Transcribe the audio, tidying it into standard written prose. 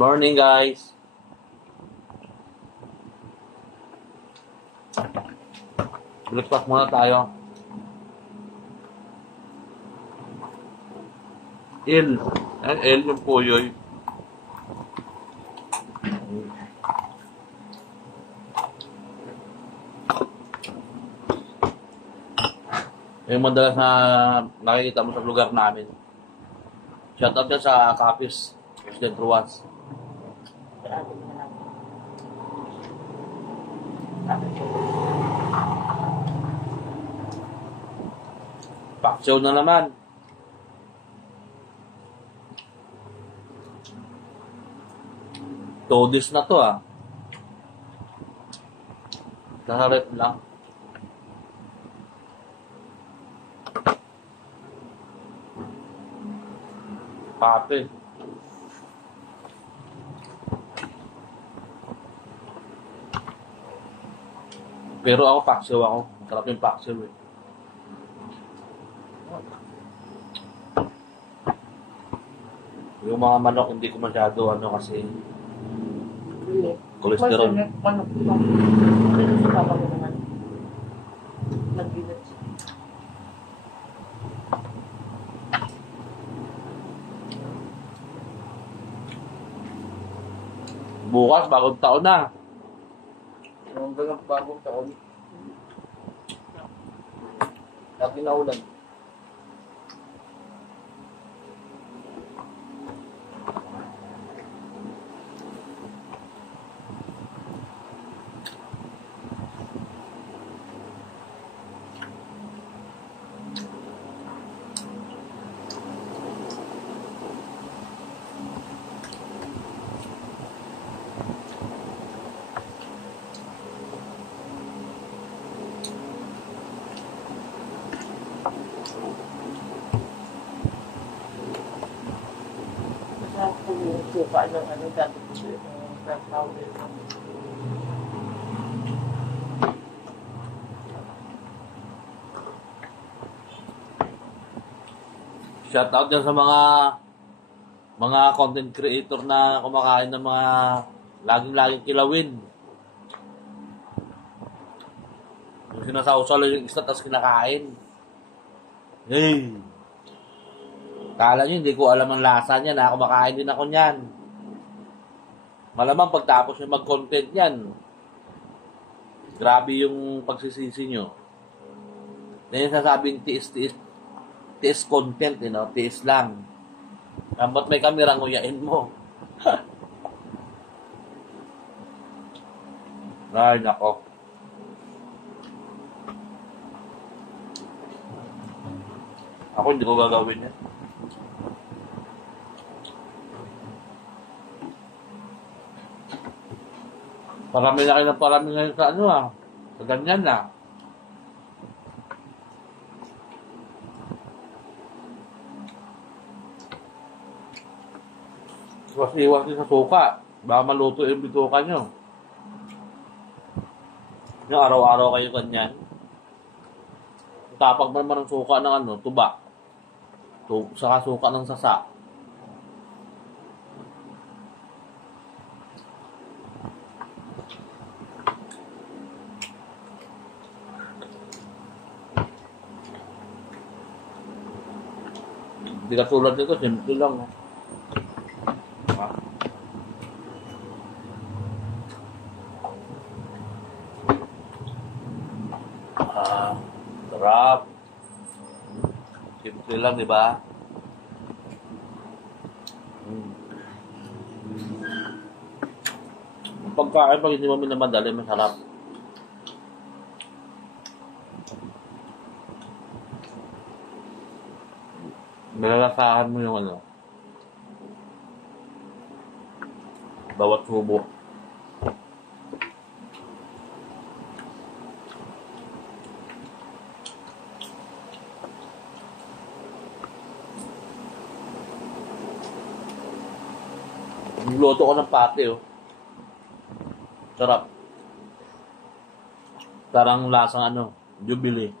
Morning, guys. Breakfast muna tayo. El yung puyoy. Yung madalas na nakikita mo sa lugar namin. Shout out yan sa Capiz, President Ruas. Paksyaw na naman. Todis na to ah. Naharap lang. Pape. Pero ako paksiw ako. Masarap yung paksiw eh. Yung mga manok hindi ko masyado ano kasi cholesterol. Manok ba? Pero sa papa ko naman. Nagbilat siya. Bukas, bagong taon na. Hanggang bagong taon. Lagi na ulan. Suka ng ano dati ko yung fresh powder. Shout out dyan sa mga content creator na kumakain ng mga laging kilawin. Yung sinasawsalo yung isda tapos kinakain. Hey! Kala nyo, hindi ko alam ang lasa niya na kumakain din ako niyan. Malamang pagtapos nyo mag-content yan, grabe yung pagsisisi nyo. Na yung sasabing tiis content, you know, tiis lang. Ba't may kamera, nguyain mo. Ay, nako. Ako hindi ko gagawin yan. Parami na kayo ng parami ngayon sa ano ah. Sa ganyan na. Iwas din sa suka. Baka maluto yung bituka nyo. Yung araw-araw kayo ganyan. Tapag naman ng suka ng ano, tuba. Saka suka ng sasa. Hindi katulad nito, simple lang. Sarap. Simple lang, di ba? Pagkain, pag hindi mo minamadali, masarap. Malalasahan mo yung ano, bawat subo. Niluto ko ng pate, oh. Sarap. Parang lasang ano, Jubilee.